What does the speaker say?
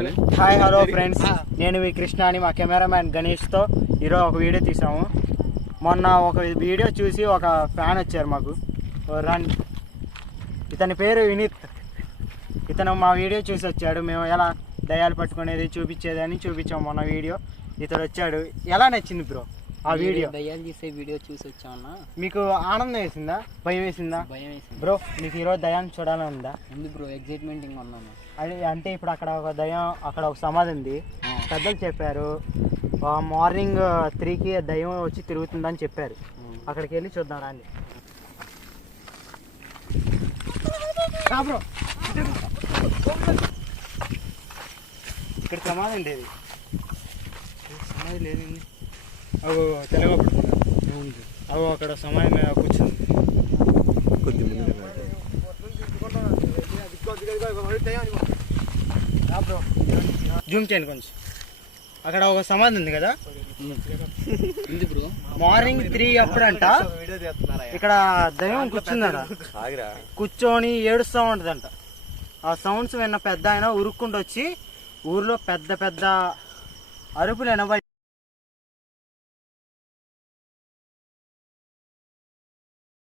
Hi hello friends, నేను మీ కృష్ణ అని మా కెమెరామ్యాన్ గణేష్తో ఈరోజు ఒక వీడియో తీసాము. మొన్న ఒక వీడియో చూసి ఒక ఫ్యాన్ వచ్చారు మాకు, ఇతని పేరు వినీత్. ఇతను మా వీడియో చూసి వచ్చాడు. మేము ఎలా దయ్యాలు పట్టుకునేది చూపించేది అని చూపించాము మొన్న వీడియో. ఇతను వచ్చాడు. ఎలా నచ్చింది బ్రో ఆ వీడియో? దయ్యాలు చేసే వీడియో చూసి వచ్చామన్నా. మీకు ఆనందం వేసిందా, భయం వేసిందా? భయం వేసింది బ్రో. మీకు ఈరోజు దయ్యాన్ని చూడాలని ఉందా? ఎందుకు బ్రో, ఎగ్జైట్మెంట్ ఇంకా ఉన్నాను. అంటే ఇప్పుడు అక్కడ ఒక దయ్యం, అక్కడ ఒక సమాధి ఉంది. పెద్దలు చెప్పారు మార్నింగ్ 3కి దయ్యం వచ్చి తిరుగుతుందని చెప్పారు. అక్కడికి వెళ్ళి చూద్దాం రండి. బ్రో, ఇక్కడ సమాధి ఉండేది. సమాధి లేదు. అవు తెలగపడుతుంది. అవు అక్కడ సమాధి మీద కూర్చుంది. జూమ్ చేయండి కొంచెం. అక్కడ ఒక సమాధి ఉంది కదా. మార్నింగ్ 3 అప్పుడంట ఇక్కడ దయ్యం కూర్చుందట. కూర్చొని ఏడుస్తూ ఉంటదంట. ఆ సౌండ్స్ విన్న పెద్ద ఆయన ఉరుక్కుంటూ వచ్చి ఊర్లో పెద్ద పెద్ద అరుపులు వినబడి